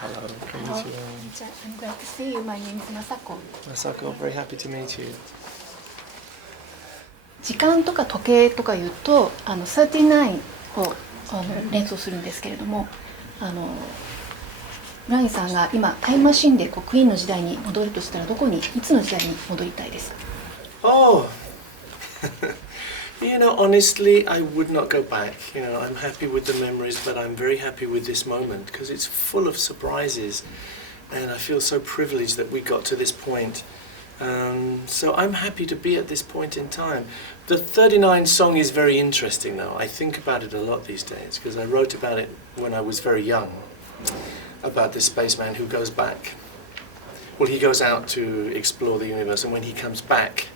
Hello, konnichiwa. I'm glad to see you. My name is Masako. Masako, very happy to meet you. 時間とか時計とかいうと39を連想するんですけれども、ブライアンさんが今タイムマシンでクイーンの時代に戻るとしたらどこにいつの時代に戻りたいですか？ Oh, you know, honestly, I would not go back. You know, I'm happy with the memories, but I'm very happy with this moment because it's full of surprises, and I feel so privileged that we got to this point. So I'm happy to be at this point in time. The 39 song is very interesting though. I think about it a lot these days because I wrote about it when I was very young, about this spaceman who goes back. Well, he goes out to explore the universe, and when he comes back,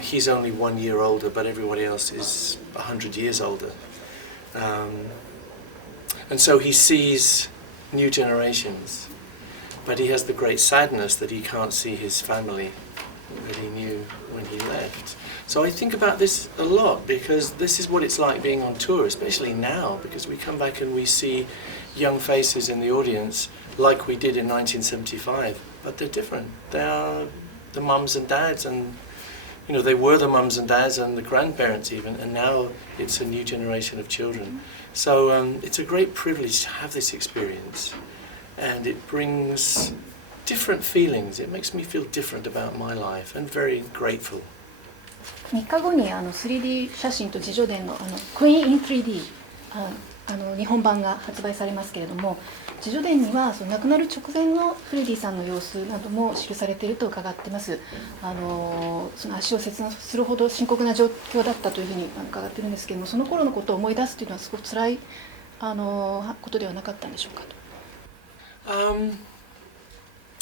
he's only 1 year older, but everybody else is 100 years older. And so he sees new generations. But he has the great sadness that he can't see his family that he knew when he left. So I think about this a lot because this is what it's like being on tour, especially now, because we come back and we see young faces in the audience like we did in 1975, but they're different. They are the mums and dads, and you know, they were the mums and dads and the grandparents even, and now it's a new generation of children. So it's a great privilege to have this experience. And it brings different feelings. It makes me feel different about my life and very grateful. 3日後に3D 写真と自叙伝のクイーン in 3D 日本版が発売されますけれども、自叙伝にはその亡くなる直前のフレディさんの様子なども記されていると伺っています。その足を切断するほど深刻な状況だったというふうに伺っているんですけれども、その頃のことを思い出すというのはすごく辛いことではなかったんでしょうかと。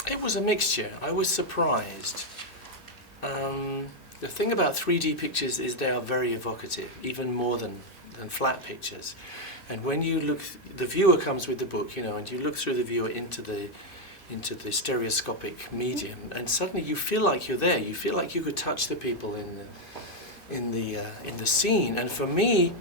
It was a mixture. I was surprised. The thing about 3D pictures is they are very evocative, even more than flat pictures. And when you look, the viewer comes with the book, you know, and you look through the viewer into the stereoscopic medium, and suddenly you feel like you're there. You feel like you could touch the people in the scene. And for me,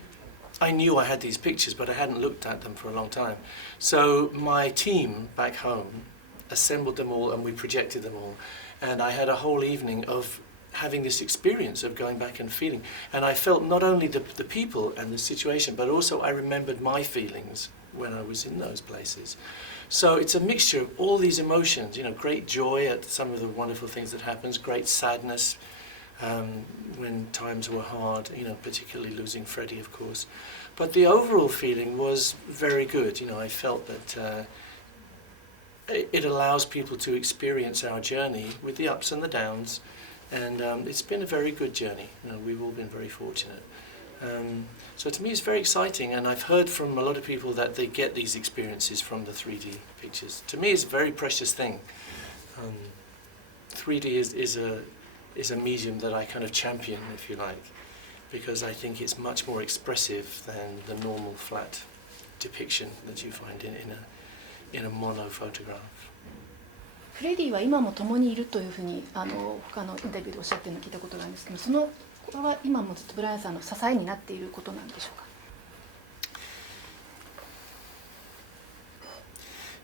I knew I had these pictures, but I hadn't looked at them for a long time. So my team back home assembled them all and we projected them all. And I had a whole evening of having this experience of going back and feeling. And I felt not only the people and the situation, but also I remembered my feelings when I was in those places. So it's a mixture of all these emotions, you know, great joy at some of the wonderful things that happens, great sadness, when times were hard, you know, particularly losing Freddie, of course. But the overall feeling was very good. You know, I felt that it allows people to experience our journey with the ups and the downs, and it's been a very good journey. You know, we've all been very fortunate. So to me it's very exciting, and I've heard from a lot of people that they get these experiences from the 3D pictures. To me it's a very precious thing. 3D is a medium that I kind of champion, if you like, because I think it's much more expressive than the normal flat depiction that you find in a mono photograph. フレディは今も共にいるというふうに他のインタビューでおっしゃっているのを聞いたことがあるんですけど、これは今もずっとブライアンさんの支えになっていることなんでしょうか？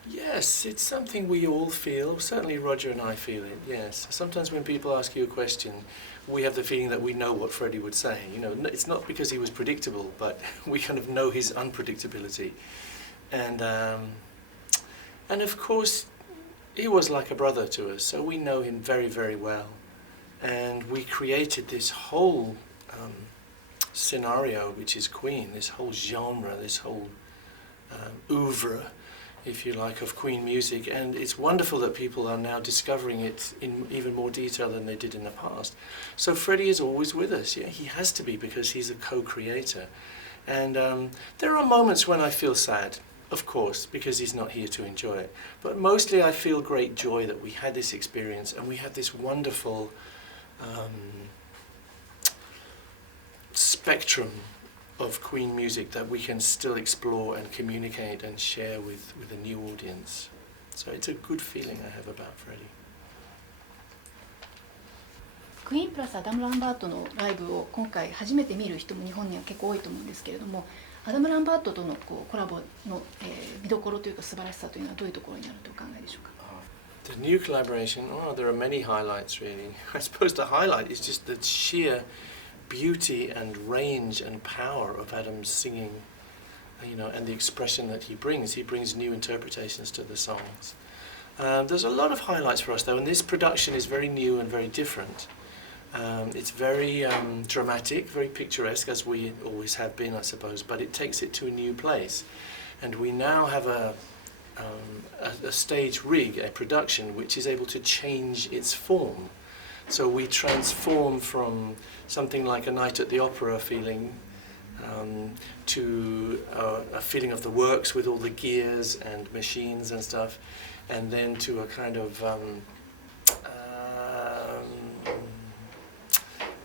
Yes, it's something we all feel. Certainly Roger and I feel it, yes. Sometimes when people ask you a question, we have the feeling that we know what Freddie would say. You know, it's not because he was predictable, but we kind of know his unpredictability. And of course, he was like a brother to us, so we know him very, very well. And we created this whole scenario, which is Queen, this whole genre, this whole oeuvre, if you like, of Queen music, and it's wonderful that people are now discovering it in even more detail than they did in the past. So Freddie is always with us. Yeah, he has to be because he's a co-creator. And there are moments when I feel sad, of course, because he's not here to enjoy it. But mostly I feel great joy that we had this experience and we have this wonderful spectrum of Queen music that we can still explore and communicate and share with a new audience. So it's a good feeling I have about Freddie. クイーンプラスアダム・ランバートのライブを今回初めて見る人も日本には結構多いと思うんですけれども、アダム・ランバートとのコラボの、見どころというか素晴らしさというのはどういうところになるとお考えでしょうか。The new collaboration, there are many highlights really. I suppose the highlight is just the sheer beauty and range and power of Adam's singing, and the expression that he brings. He brings new interpretations to the songs. There's a lot of highlights for us though, and this production is very new and very different. It's very dramatic, very picturesque, as we always have been, I suppose, but it takes it to a new place. And we now have a stage rig, a production, which is able to change its form. So we transform from something like a night at the opera feeling to a feeling of the works with all the gears and machines and stuff, and then to a kind of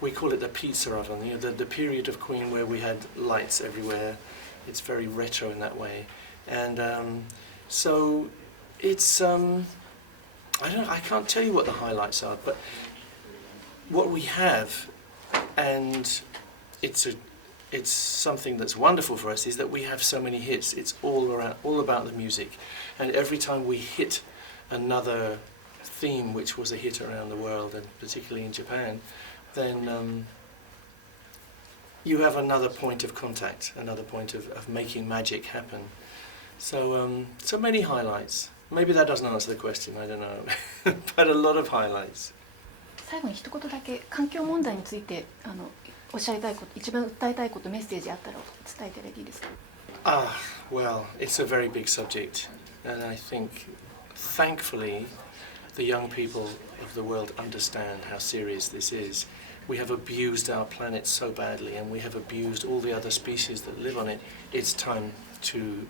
we call it the pizza oven, the period of Queen where we had lights everywhere. It's very retro in that way, and so it's I can't tell you what the highlights are, but what we have, and it's something that's wonderful for us, is that we have so many hits. It's all about the music, and every time we hit another theme which was a hit around the world, and particularly in Japan, then you have another point of contact, another point of making magic happen. So so many highlights. Maybe that doesn't answer the question, I don't know. But a lot of highlights. 最後に一言だけ環境問題についておっしゃりたいこと、一番訴えたいこと、メッセージあったら伝えていただいていいですか。Well, it's a very big subject, and I think, thankfully, the young people of the world understand how serious this is. We have abused our planet so badly, and we have abused all the other species that live on it. It's time to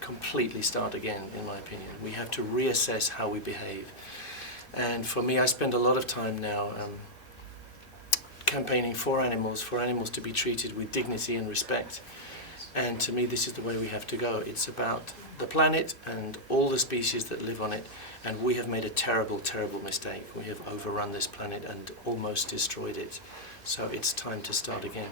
completely start again, in my opinion. We have to reassess how we behave. And for me, I spend a lot of time now campaigning for animals to be treated with dignity and respect. And to me, this is the way we have to go. It's about the planet and all the species that live on it. And we have made a terrible, terrible mistake. We have overrun this planet and almost destroyed it. So it's time to start again.